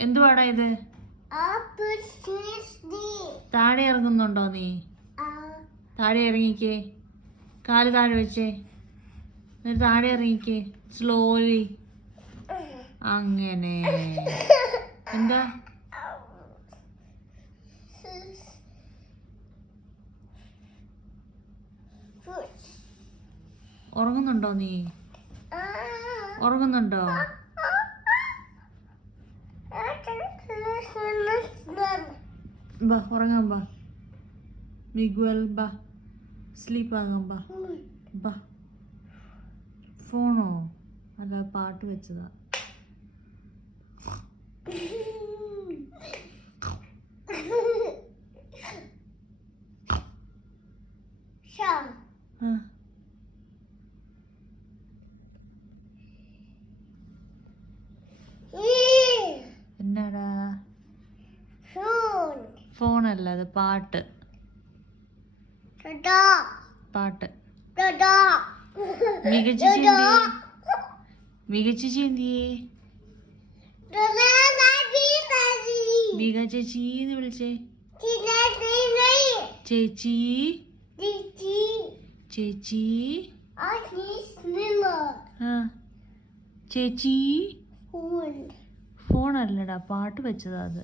എന്തുവാടാ ഇത്? താഴെ ഇറങ്ങുന്നുണ്ടോ നീ? താഴെ ഇറങ്ങിക്കേ. കാല് താഴെ വെച്ചേ. എന്നിട്ട് താഴെ ഇറങ്ങിക്കേ സ്ലോലി. അങ്ങനെ. എന്താ? ഉറങ്ങുന്നുണ്ടോ നീ? ഉറങ്ങുന്നുണ്ടോ? ബാ ഉറങ്ങാൻ ബാ. മിഗ്വൽ ബാ, സ്ലീപ്പ് ആകാൻ ബാ. ബാ. ഫോണോ? അല്ല, പാട്ട് വെച്ചതാ. എന്നാടാ? ഫോണല്ല, അത് പാട്ട്. പാട്ട്. മികച്ച ചിന്തിയേ. മികച്ച ചിന്തിയേ. മികച്ച ചീന്ന് വിളിച്ചേ. ചേച്ചി. ചേച്ചി. ചേച്ചി. ഫോണല്ലടാ, പാട്ട് വെച്ചതാ അത്.